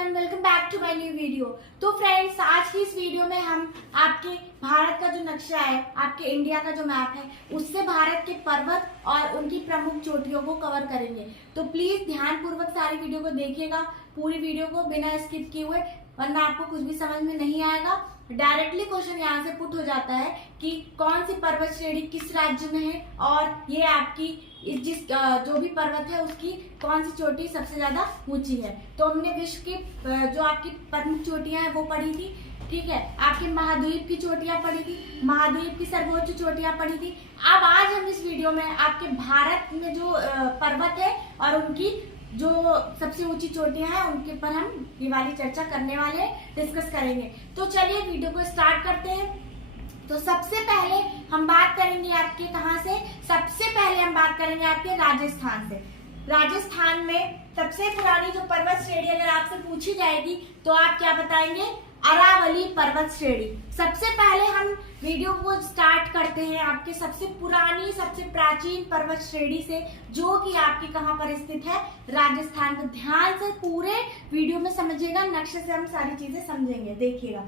Everyone, welcome back to my new video. तो friends, आज की इस वीडियो में हम आपके भारत का जो नक्शा है, आपके इंडिया का जो मैप है, उससे भारत के पर्वत और उनकी प्रमुख चोटियों को कवर करेंगे। तो प्लीज ध्यानपूर्वक सारी वीडियो को देखिएगा, पूरी वीडियो को बिना स्किप किए हुए, वरना आपको कुछ भी समझ में नहीं आएगा। डायरेक्टली क्वेश्चन यहाँ से पुट हो जाता है कि कौन सी पर्वत श्रेणी किस राज्य में है और ये आपकी जिस जो भी पर्वत है उसकी कौन सी चोटी सबसे ज्यादा ऊंची है। तो हमने विश्व की जो आपकी प्रमुख चोटियां हैं वो पढ़ी थी, ठीक है। आपके महाद्वीप की चोटियां पढ़ी थी, महाद्वीप की सर्वोच्च चोटियां पढ़ी थी। अब आज हम इस वीडियो में आपके भारत में जो पर्वत है और उनकी जो सबसे ऊंची चोटियां हैं उनके पर हम ये वाली चर्चा करने वाले हैं, डिस्कस करेंगे। तो चलिए वीडियो को स्टार्ट करते हैं। तो सबसे पहले हम बात करेंगे आपके कहाँ से, सबसे पहले हम बात करेंगे आपके राजस्थान से। राजस्थान में सबसे पुरानी जो पर्वत श्रेणी अगर आपसे पूछी जाएगी तो आप क्या बताएंगे? अरावली पर्वत श्रेणी। सबसे पहले हम वीडियो को स्टार्ट करते हैं आपके सबसे पुरानी सबसे प्राचीन पर्वत श्रेणी से, जो कि आपकी कहाँ पर स्थित है? राजस्थान में। ध्यान से पूरे वीडियो में समझिएगा, नक्शे से हम सारी चीजें समझेंगे, देखिएगा।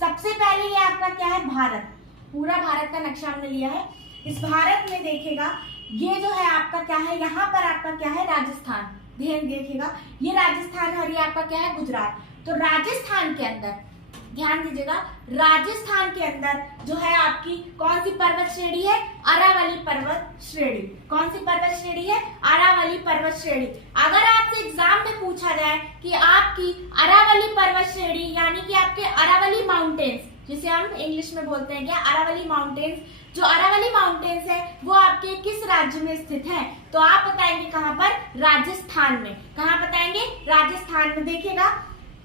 सबसे पहले ये आपका क्या है? भारत। पूरा भारत का नक्शा हमने लिया है। इस भारत में देखिएगा, ये जो है आपका क्या है? यहाँ पर आपका क्या है? राजस्थान। ध्यान देखिएगा, ये राजस्थान है और ये आपका क्या है? गुजरात। तो राजस्थान के अंदर ध्यान दीजिएगा, राजस्थान के अंदर जो है आपकी कौन सी पर्वत श्रेणी है? अरावली पर्वत श्रेणी। कौन सी पर्वत श्रेणी है? अरावली पर्वत श्रेणी। अगर आपसे एग्जाम में पूछा जाए कि आपकी अरावली पर्वत श्रेणी यानी कि आपके अरावली माउंटेन्स, जिसे हम इंग्लिश में बोलते हैं क्या? अरावली माउंटेन्स। जो अरावली माउंटेन्स है वो आपके किस राज्य में स्थित है? तो आप बताएंगे कहाँ पर? राजस्थान में। कहाँ बताएंगे? राजस्थान में। देखिएगा,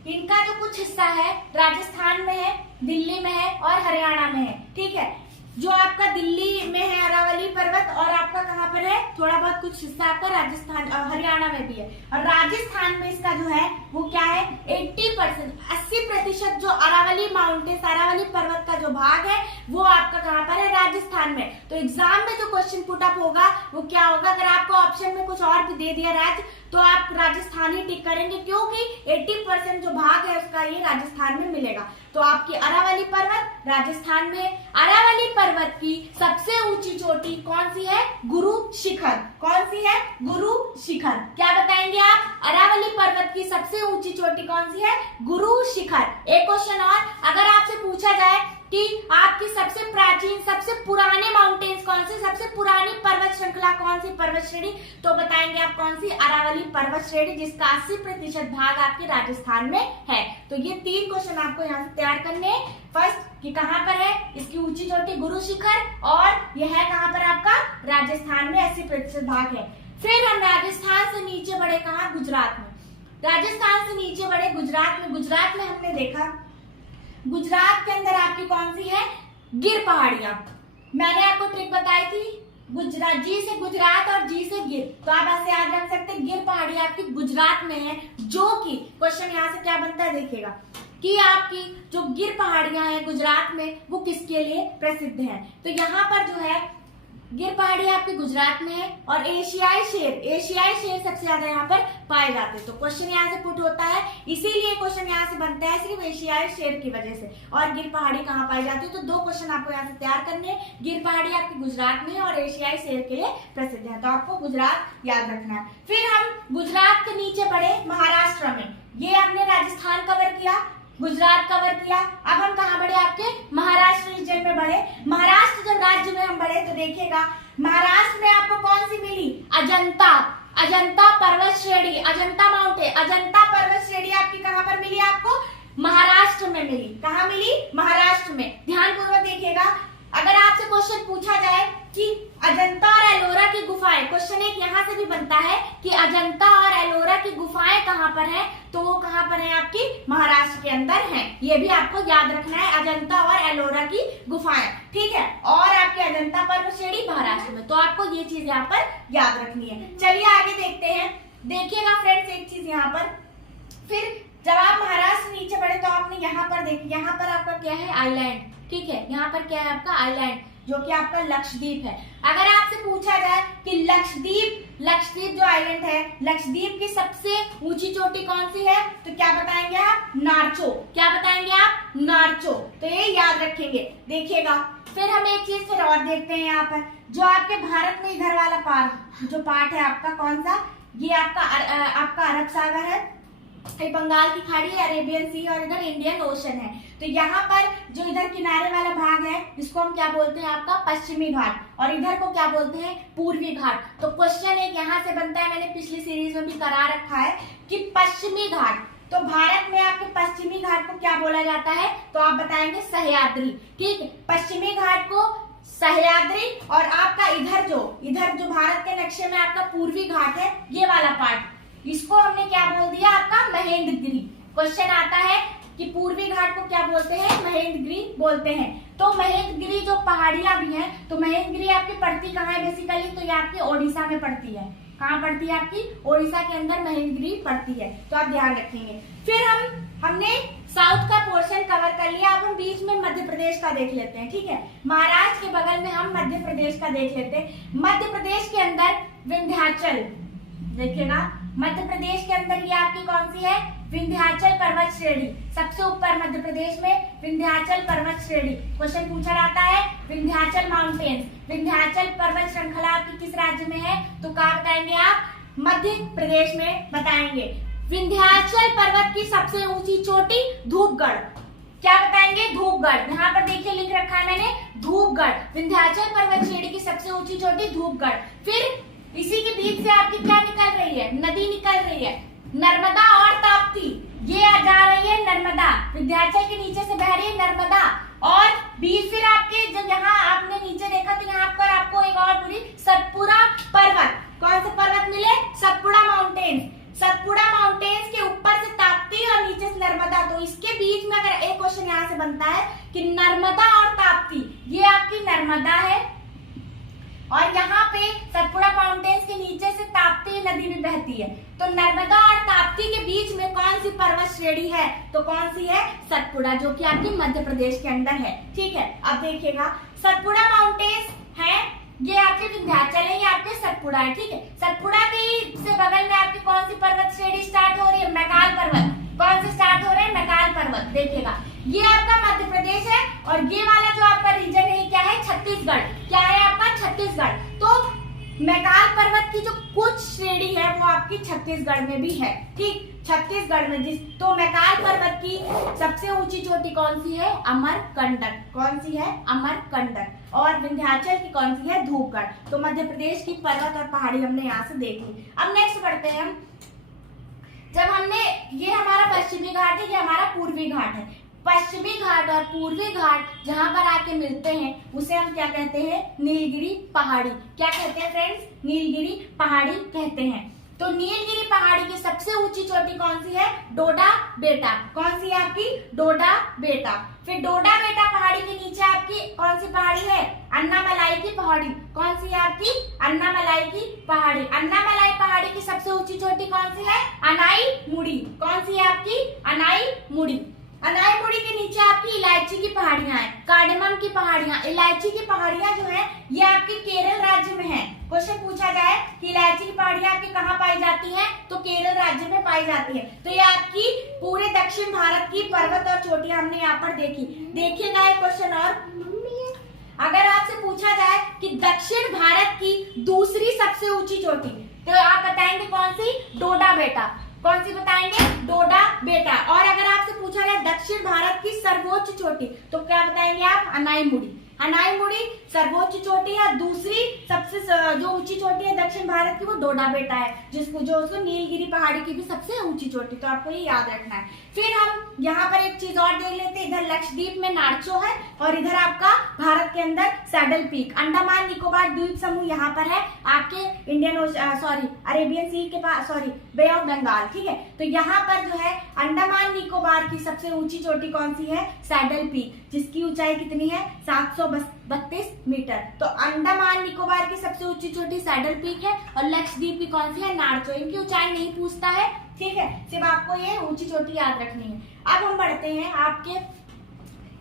इनका जो कुछ हिस्सा है राजस्थान में है, दिल्ली में है और हरियाणा में है, ठीक है। जो आपका दिल्ली में है अरावली पर्वत और आपका कहाँ पर है? थोड़ा बहुत कुछ हिस्सा आपका राजस्थान हरियाणा में भी है। और राजस्थान में इसका जो है वो क्या है? 80%, 80% जो अरावली माउंटेन्स, अरावली पर्वत का जो भाग है वो आपका कहाँ पर है? राजस्थान में। तो एग्जाम में जो क्वेश्चन पुट अप होगा वो क्या होगा? अगर आपको ऑप्शन में कुछ और भी दे दिया राज्य तो आप राजस्थान ही टिक करेंगे, क्योंकि 80% जो भाग है उसका ये राजस्थान में मिलेगा। तो आपकी अरावली पर्वत राजस्थान में। अरावली पर्वत की सबसे ऊंची चोटी कौन सी है? गुरु शिखर। कौन सी है? गुरु शिखर। क्या बताएंगे आप? अरावली पर्वत की सबसे ऊंची चोटी कौन सी है? गुरु शिखर। एक क्वेश्चन और, अगर आपसे पूछा जाए कि आपकी सबसे प्राचीन सबसे पुराने माउंटेन्स कौन से, सबसे पुरानी पर्वत श्रृंखला कौन सी पर्वत श्रेणी, तो बताएंगे आप कौन सी? अरावली पर्वत श्रेणी, जिसका 80% भाग आपके राजस्थान में है। तो ये 3 क्वेश्चन आपको यहाँ से तैयार करने हैं। फर्स्ट कि कहाँ पर है इसकी ऊंची चोटी? गुरु शिखर, और यह है कहाँ पर आपका? राजस्थान में 80% भाग है। फिर हम राजस्थान से नीचे बढ़े कहाँ? गुजरात में। राजस्थान से नीचे बढ़े गुजरात में। गुजरात में हमने देखा, गुजरात के अंदर आपकी कौन सी है? गिर पहाड़ियां। मैंने आपको ट्रिक बताई थी, गुजरात, जी से गुजरात और जी से गिर, तो आप ऐसे याद रख सकते हैं। गिर पहाड़ियां आपकी गुजरात में है, जो कि क्वेश्चन यहाँ से क्या बनता है देखिएगा, कि आपकी जो गिर पहाड़ियां हैं गुजरात में वो किसके लिए प्रसिद्ध है? तो यहाँ पर जो है गिर पहाड़ी आपके गुजरात में है। और एशियाई शेर सबसे ज्यादा यहाँ पर पाए जाते हैं। तो क्वेश्चन यहाँ से पुट होता है, इसीलिए क्वेश्चन यहाँ से बनता है सिर्फ एशियाई शेर की वजह से। और गिर पहाड़ी कहाँ पाई जाती है? तो 2 क्वेश्चन आपको यहाँ से तैयार करने हैं। गिर पहाड़ी आपके गुजरात में है और एशियाई शेर के लिए प्रसिद्ध है, तो आपको गुजरात याद रखना है। फिर हम गुजरात के नीचे बढ़े महाराष्ट्र में। ये हमने राजस्थान कवर किया, गुजरात कवर किया। अब हम कहाँ बढ़े? आपके महाराष्ट्र रीजन में बढ़े। महाराष्ट्र जब राज्य में हम बढ़े तो देखिएगा, महाराष्ट्र में आपको कौन सी मिली? अजंता पर्वत श्रेणी, अजंता माउंटेन, अजंता पर्वत श्रेणी आपकी कहाँ पर मिली? आपको महाराष्ट्र में मिली। कहाँ मिली? महाराष्ट्र में। ध्यानपूर्वक देखिएगा, अगर आपसे क्वेश्चन पूछा जाए कि अजंता और एलोरा की गुफाएं, क्वेश्चन एक यहाँ से भी बनता है कि अजंता और एलोरा की गुफाएं कहाँ पर है, तो वो कहाँ पर है? आपकी महाराष्ट्र के अंदर है। ये भी आपको याद रखना है, अजंता और एलोरा की गुफाएं, ठीक है। और आपके अजंता पर्वत श्रेणी महाराष्ट्र में, तो आपको ये चीज यहाँ पर याद रखनी है। चलिए आगे देखते हैं। देखिएगा फ्रेंड्स, एक चीज यहाँ पर, फिर जब आप महाराष्ट्र नीचे बढ़े तो आपने यहाँ पर देखिए, यहाँ पर आपका क्या है? आइलैंड, ठीक है। यहाँ पर क्या है आपका? आइलैंड, जो कि आपका लक्षद्वीप है। अगर आपसे पूछा जाए कि लक्षद्वीप जो आइलैंड है, लक्षद्वीप की सबसे ऊंची चोटी कौन सी है, तो क्या बताएंगे नार्चो। क्या बताएंगे आप? नार्चो। तो ये याद रखेंगे। देखिएगा, फिर हम एक चीज फिर और देखते हैं यहाँ पर, जो आपके भारत में इधर वाला पार्ट है आपका कौन सा, ये आपका अरब सागर है, बंगाल की खाड़ी, अरेबियन सी और इधर इंडियन ओशन है। तो यहाँ पर जो इधर किनारे वाला भाग है इसको हम क्या बोलते हैं? आपका पश्चिमी घाट, और इधर को क्या बोलते हैं? पूर्वी घाट। तो क्वेश्चन एक यहाँ से बनता है, मैंने पिछली सीरीज में भी करा रखा है कि पश्चिमी घाट, तो भारत में आपके पश्चिमी घाट को क्या बोला जाता है? तो आप बताएंगे सह्याद्री। ठीक है, पश्चिमी घाट को सह्याद्री, और आपका इधर जो भारत के नक्शे में आपका पूर्वी घाट है, ये वाला पार्ट, इसको हमने क्या बोल दिया? आपका महेंद्रगिरी। क्वेश्चन आता है कि पूर्वी घाट को क्या बोलते हैं? महेंद्रगिरी बोलते हैं। तो महेंद्रगिरी जो पहाड़ियां भी हैं, तो महेंद्रगिरी आपकी पड़ती कहाँ है बेसिकली? तो ये आपकी ओडिशा में पड़ती है। कहाँ पड़ती है? आपकी ओडिशा के अंदर महेंद्रगिरी पड़ती है। तो आप ध्यान रखेंगे। फिर हमने साउथ का पोर्शन कवर कर लिया। अब हम बीच में मध्य प्रदेश का देख लेते हैं। ठीक है, महाराष्ट्र के बगल में हम मध्य प्रदेश का देख लेते हैं। मध्य प्रदेश के अंदर विंध्याचल, देखिएगा, मध्य प्रदेश के अंदर ये आपकी कौन सी है? विंध्याचल पर्वत श्रेणी, सबसे ऊपर मध्य प्रदेश में विंध्याचल पर्वत श्रेणी। क्वेश्चन पूछा जाता है विंध्याचल माउंटेन्स, विंध्याचल पर्वत श्रृंखला आपकी किस राज्य में है? तो क्या बताएंगे आप? मध्य प्रदेश में बताएंगे। विंध्याचल पर्वत की सबसे ऊंची चोटी धूपगढ़। क्या बताएंगे? धूपगढ़। यहाँ पर देखिए लिख रखा है मैंने, धूपगढ़, विंध्याचल पर्वत श्रेणी की सबसे ऊंची चोटी धूपगढ़। फिर इसी के बीच से आपकी क्या निकल रही है? नदी निकल रही है, नर्मदा और ताप्ती। ये जा रही है नर्मदा, विंध्याचल के नीचे से बह रही है नर्मदा, और बीच फिर आपके जब यहाँ आपने नीचे देखा तो यहाँ पर आपको एक और पूरी सतपुड़ा पर्वत, कौन से पर्वत मिले? सतपुड़ा माउंटेन्स। सतपुड़ा माउंटेन्स के ऊपर से ताप्ती और नीचे से नर्मदा। तो इसके बीच में अगर एक क्वेश्चन यहाँ से बनता है कि नर्मदा और ताप्ती, ये आपकी नर्मदा है, और यहाँ पे सतपुड़ा माउंटेन्स के नीचे से ताप्ती नदी भी बहती है। तो नर्मदा और ताप्ती के बीच में कौन सी पर्वत श्रेणी है? तो कौन सी है? सतपुड़ा, जो कि आपकी मध्य प्रदेश के अंदर है। ठीक है, अब देखिएगा, सतपुड़ा माउंटेन्स है, ये आपके विंध्याचल है, ये आपके सतपुड़ा है। ठीक है, सतपुड़ा की से बगल में आपकी कौन सी पर्वत श्रेणी स्टार्ट हो रही है? मैकाल पर्वत। कौन से स्टार्ट हो रहे हैं? मैकाल पर्वत। देखिएगा, ये आपका मध्य प्रदेश है, और ये वाला जो आपका रीजन है क्या है? छत्तीसगढ़। क्या है आपका? छत्तीसगढ़। तो मैकाल पर्वत की जो कुछ श्रेणी है वो आपकी छत्तीसगढ़ में भी है। ठीक, छत्तीसगढ़ में तो मैकाल पर्वत की सबसे ऊंची चोटी कौन सी है? अमरकंटक। कौन सी है? अमरकंटक। और विंध्याचल की कौन सी है? धूपगढ़। तो मध्य प्रदेश की पर्वत और पहाड़ी हमने यहाँ से देख ली। अब नेक्स्ट बढ़ते हैं हम। जब हमने, ये हमारा पश्चिमी घाट है, ये हमारा पूर्वी घाट है। पश्चिमी घाट और पूर्वी घाट जहां पर आके मिलते हैं उसे हम क्या कहते हैं? नीलगिरी पहाड़ी। क्या कहते हैं फ्रेंड्स? नीलगिरी पहाड़ी कहते हैं। तो नीलगिरी पहाड़ी की सबसे ऊंची चोटी कौन सी है? डोडा बेटा। कौन सी है आपकी? डोडा बेटा। फिर डोडा बेटा पहाड़ी के नीचे आपकी कौन सी पहाड़ी है? अन्नामलाई की पहाड़ी। कौन सी है आपकी? अन्नामलाई की पहाड़ी। अन्नामलाई पहाड़ी की सबसे ऊंची चोटी कौन सी है? अनाईमुड़ी। कौन सी है आपकी? अनाईमुड़ी। अनाईमुड़ी के नीचे आपकी इलायची की पहाड़ियां हैं, कार्डेमम की पहाड़ियां। इलायची की पहाड़ियां जो है ये आपके केरल राज्य में है। क्वेश्चन पूछा जाए कि इलायची की पहाड़ियां आपकी कहाँ पाई जाती हैं? तो केरल राज्य में पाई जाती है। तो ये आपकी पूरे दक्षिण भारत की पर्वत और चोटियां हमने यहाँ पर देखी। देखिएगा एक क्वेश्चन और, अगर आपसे पूछा जाए कि दक्षिण भारत की दूसरी सबसे ऊंची चोटी, तो आप बताएंगे कौन सी? डोडा बेटा। कौन सी बताएंगे? डोडा बेटा। और अगर आपसे पूछा जाए दक्षिण भारत की सर्वोच्च चोटी, तो क्या बताएंगे आप? अनाईमुड़ी। अनाईमुड़ी सर्वोच्च चोटी है। दूसरी सबसे जो ऊंची चोटी है दक्षिण भारत की वो डोडा बेटा है, जो उसको नीलगिरी पहाड़ी की भी सबसे ऊंची चोटी। तो आपको ये याद रखना है। फिर हम यहाँ पर एक चीज और देख लेते हैं। इधर लक्षद्वीप में नार्चो है, और इधर आपका भारत के अंदर सैडल पीक। अंडमान निकोबार द्वीप समूह यहाँ पर है आपके अरेबियन सी के पास, बे ऑफ बंगाल। ठीक है, तो यहाँ पर जो है अंडमान निकोबार की सबसे ऊंची चोटी कौन सी है? सैडल पीक, जिसकी ऊंचाई कितनी है? 732 मीटर। तो अंडमान निकोबार की सबसे ऊंची चोटी सैडल पीक है, और लक्षद्वीप की कौन सी है? नार्चो। इनकी ऊंचाई नहीं पूछता है। ठीक है, सिर्फ आपको ये ऊंची चोटी याद रखनी है। अब हम बढ़ते हैं आपके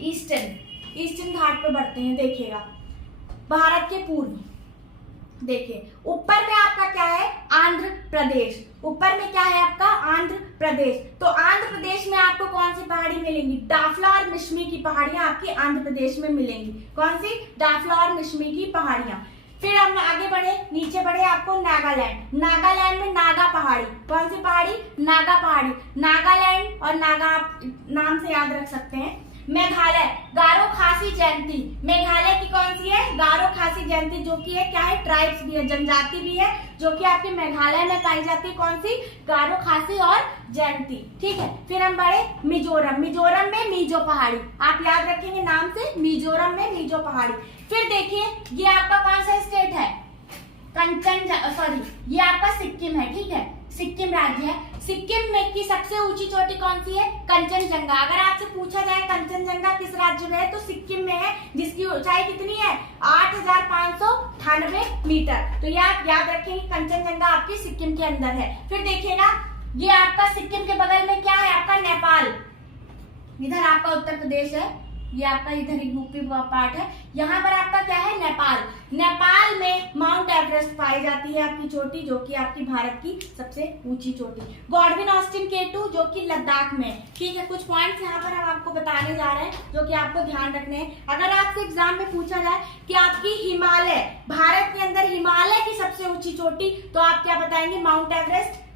ईस्टर्न घाट पे बढ़ते हैं। देखिएगा, भारत के पूर्व, देखिए ऊपर में आपका क्या है? आंध्र प्रदेश। ऊपर में क्या है आपका? आंध्र प्रदेश। तो आंध्र प्रदेश में आपको कौन सी मिलेंगी। डाफला और मिश्मी की पहाड़ियां आपकी आंध्र प्रदेश में मिलेंगी। कौन सी? डाफला और मिश्मी की पहाड़ियां। फिर हम आगे बढ़े, नीचे बढ़े, आपको नागालैंड। नागालैंड में नागा पहाड़ी। कौन सी पहाड़ी? नागा पहाड़ी। नागालैंड और नागा आप नाम से याद रख सकते हैं। मेघालय, गारो खासी जयंती। मेघालय की कौन सी है? गारो खासी जयंती, जो कि है क्या है? ट्राइब्स भी है, जनजाति भी है, जो कि आपके मेघालय में पाई जाती है। कौन सी? गारो खासी और जयंती। ठीक है। फिर हम बढ़े मिजोरम। मिजोरम में मीजो पहाड़ी, आप याद रखेंगे नाम से, मिजोरम में मीजो पहाड़ी। फिर देखिए ये आपका कौन सा स्टेट है? ये आपका सिक्किम है। ठीक है, सिक्किम राज्य है। सिक्किम में की सबसे ऊंची चोटी कौन सी है? कंचनजंगा। अगर आपसे पूछा जाए कंचनजंगा किस राज्य में है, तो सिक्किम में है, जिसकी ऊंचाई कितनी है? 8,598 मीटर। तो ये आप याद रखेंगे, कंचनजंगा आपकी सिक्किम के अंदर है। फिर देखिएगा ये आपका सिक्किम के बगल में क्या है? आपका नेपाल। इधर आपका उत्तर प्रदेश है, ये आपका इधर यूपी पार्ट है। यहाँ पर आपका क्या है? नेपाल। नेपाल में माउंट एवरेस्ट पाई जाती है आपकी चोटी, जो कि आपकी भारत की सबसे ऊंची चोटी। गॉडविन ऑस्टिन K2 जो कि लद्दाख में। ठीक है, कुछ पॉइंट्स यहाँ पर हम आपको बताने जा रहे हैं जो कि आपको ध्यान रखने हैं। अगर आपसे एग्जाम में पूछा जाए कि आपकी हिमालय, भारत के अंदर हिमालय की सबसे ऊंची चोटी, तो आप क्या बताएंगे? Mount Everest.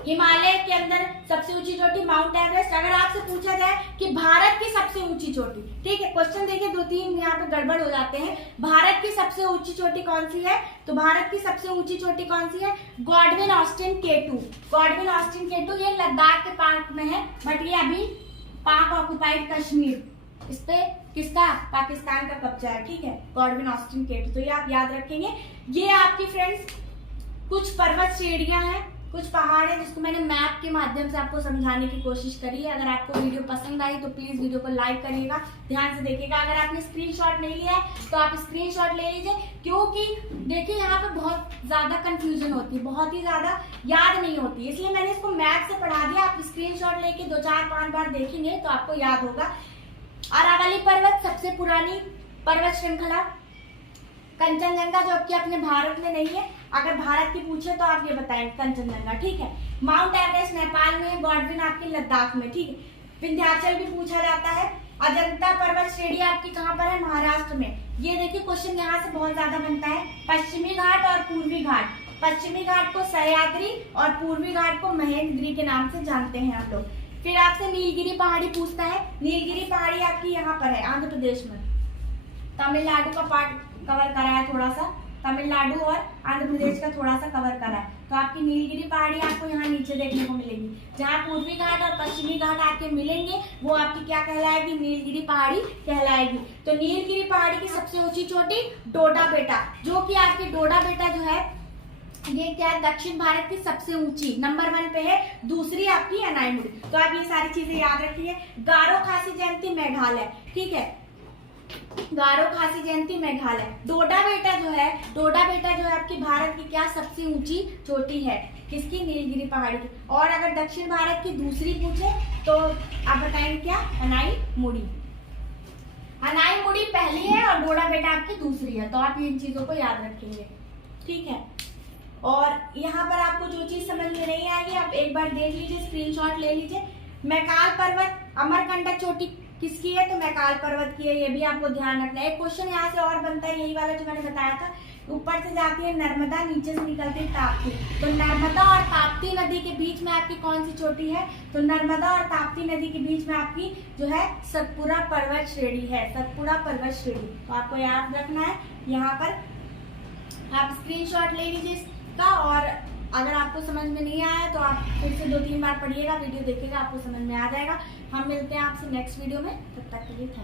हिमालय के अंदर सबसे ऊंची चोटी माउंट एवरेस्ट। अगर आपसे पूछा जाए कि भारत की सबसे ऊंची चोटी, ठीक है, क्वेश्चन देखिए 2-3 यहाँ पे गड़बड़ हो जाते हैं। भारत की सबसे ऊंची चोटी कौन सी है? तो भारत की सबसे ऊंची चोटी कौन सी है? Godwin Austen K2। Godwin Austen K2 ये लद्दाख के पार्ट में है, बट ये अभी पाक ऑक्युपाइड कश्मीर, इस पे किसका? पाकिस्तान का कब्जा है। ठीक है, गॉडविन ऑस्टिन K2, तो ये आप याद रखेंगे। ये आपकी फ्रेंड्स कुछ पर्वत श्रेणियां हैं, कुछ पहाड़ है, जिसको मैंने मैप के माध्यम से आपको समझाने की कोशिश करी है। अगर आपको वीडियो पसंद आई तो प्लीज वीडियो को लाइक करिएगा, ध्यान से देखिएगा। अगर आपने स्क्रीनशॉट नहीं लिया है तो आप स्क्रीनशॉट ले लीजिए, क्योंकि देखिए यहाँ पे बहुत ज्यादा कंफ्यूजन होती है, बहुत ही ज्यादा याद नहीं होती है, इसलिए मैंने इसको मैप से पढ़ा दिया। आप स्क्रीनशॉट लेके 2-4-5 बार देखेंगे तो आपको याद होगा। अरावली पर्वत सबसे पुरानी पर्वत श्रृंखला। कंचनजंगा जो आपके अपने भारत में नहीं है, अगर भारत की पूछे तो आप ये बताएंगे कंचनजंगा। ठीक है, माउंट एवरेस्ट नेपाल में है, गॉडविन आपकी लद्दाख में। ठीक है, विंध्याचल भी पूछा जाता है। अजंता पर्वत श्रेणी आपकी कहाँ पर है? महाराष्ट्र में। ये देखिए क्वेश्चन यहाँ से बहुत ज्यादा बनता है। पश्चिमी घाट और पूर्वी घाट। पश्चिमी घाट को सह्याद्री और पूर्वी घाट को महेंद्रगिरी के नाम से जानते हैं हम लोग। फिर आपसे नीलगिरी पहाड़ी पूछता है। नीलगिरी पहाड़ी आपकी यहाँ पर है, आंध्र प्रदेश में। तमिलनाडु का पार्ट कवर करा है थोड़ा सा, तमिलनाडु और आंध्र प्रदेश का थोड़ा सा कवर करा है। तो आपकी नीलगिरी पहाड़ी आपको यहाँ नीचे देखने को मिलेगी। जहाँ पूर्वी घाट और पश्चिमी घाट आपके मिलेंगे वो आपकी क्या कहलाएगी? नीलगिरी पहाड़ी कहलाएगी। तो नीलगिरी पहाड़ी की सबसे ऊंची चोटी डोडा बेटा, जो कि आपकी डोडा बेटा जो है ये क्या है? दक्षिण भारत की सबसे ऊंची, नंबर 1 पे है। दूसरी आपकी अनाईमुड़ी। तो आप ये सारी चीजें याद रखिए। गारो खासी जयंती मेघालय। ठीक है, गारो खासी जयंती मेघालय। डोडा बेटा जो है, डोडा बेटा जो है आपकी भारत की क्या सबसे ऊंची चोटी है? किसकी? नीलगिरी पहाड़ी की। और अगर दक्षिण भारत की दूसरी पूछे तो आप बताएंगे क्या? अनाईमुड़ी। अनाईमुड़ी पहली है और डोडा बेटा आपकी दूसरी है। तो आप इन चीजों को याद रखेंगे। ठीक है, और यहाँ पर आपको जो चीज समझ में नहीं आएगी आप एक बार देख लीजिए, स्क्रीनशॉट ले लीजिए। मैकाल पर्वत, अमरकंटक चोटी किसकी है? तो मैकाल पर्वत की है, ये भी आपको ध्यान रखना है। एक क्वेश्चन यहाँ से और बनता है, यही वाला जो मैंने बताया था। ऊपर से जाती है नर्मदा, नीचे से निकलती है ताप्ती। तो नर्मदा और ताप्ती नदी के बीच में आपकी कौन सी चोटी है? तो नर्मदा और ताप्ती नदी के बीच में आपकी जो है सतपुड़ा पर्वत श्रेणी है, सतपुड़ा पर्वत श्रेणी। तो आपको याद रखना है। यहाँ पर आप स्क्रीनशॉट ले लीजिए इसका, और अगर आपको समझ में नहीं आया तो आप फिर से 2-3 बार पढ़िएगा, वीडियो देखिएगा, आपको समझ में आ जाएगा। हम मिलते हैं आपसे नेक्स्ट वीडियो में, तब तक के लिए थैंक यू।